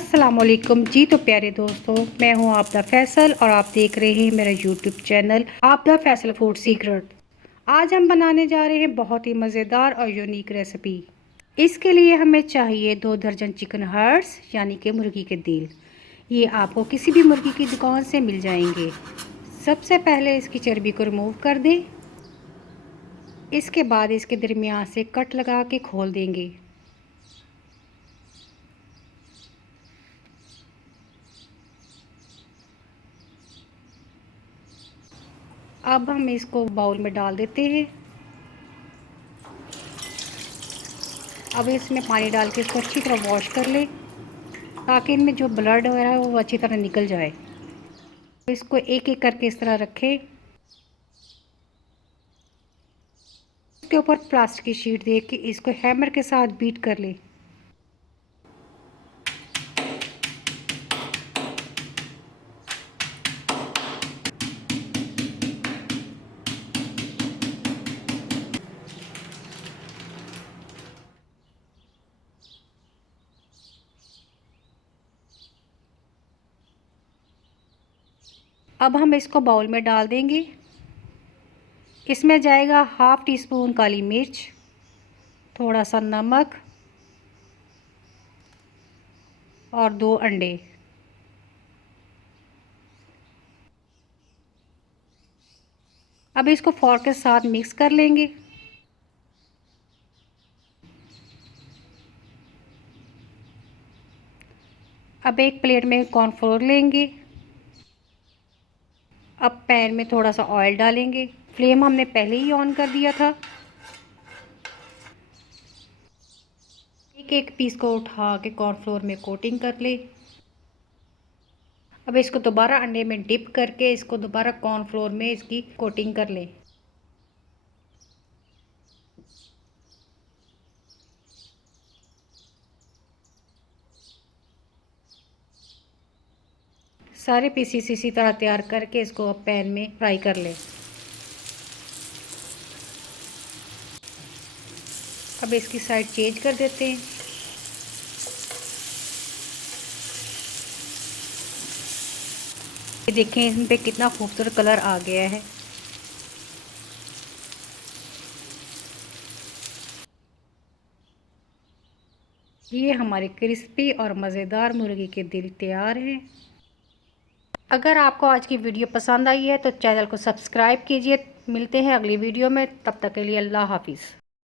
अस्सलामुअलैकुम जी। तो प्यारे दोस्तों, मैं हूं आबदा फैसल और आप देख रहे हैं मेरा YouTube channel Abda Faisal food secret. आज हम बनाने जा रहे हैं बहुत ही मज़ेदार और यूनिक रेसिपी। इसके लिए हमें चाहिए 2 दर्जन चिकन हार्ट्स यानी कि मुर्गी के दिल। ये आपको किसी भी मुर्गी की दुकान से मिल जाएंगे। सबसे पहले इसकी चर्बी को रिमूव कर दें। इसके बाद इसके दरमियान से कट लगा के खोल देंगे। अब हम इसको बाउल में डाल देते हैं। अब इसमें पानी डाल के इसको अच्छी तरह वॉश कर ले ताकि इनमें जो ब्लड वगैरह है वो अच्छी तरह निकल जाए। इसको एक एक करके इस तरह रखें। इसके ऊपर प्लास्टिक की शीट दे के इसको हैमर के साथ बीट कर ले। अब हम इसको बाउल में डाल देंगे। इसमें जाएगा 1/2 टीस्पून काली मिर्च, थोड़ा सा नमक और 2 अंडे। अब इसको फोर्क के साथ मिक्स कर लेंगे। अब एक प्लेट में कॉर्नफ्लोर लेंगे। अब पैन में थोड़ा सा ऑयल डालेंगे। फ्लेम हमने पहले ही ऑन कर दिया था। एक एक पीस को उठा के कॉर्नफ्लोर में कोटिंग कर ले। अब इसको दोबारा अंडे में डिप करके इसको दोबारा कॉर्नफ्लोर में इसकी कोटिंग कर लें। सारे पीसीस इसी तरह तैयार करके इसको अब पैन में फ्राई कर लें। अब इसकी साइड चेंज कर देते हैं। ये देखें इसमें पे कितना खूबसूरत कलर आ गया है। ये हमारे क्रिस्पी और मज़ेदार मुर्गी के दिल तैयार हैं। अगर आपको आज की वीडियो पसंद आई है तो चैनल को सब्सक्राइब कीजिए। मिलते हैं अगली वीडियो में, तब तक के लिए अल्लाह हाफिज़।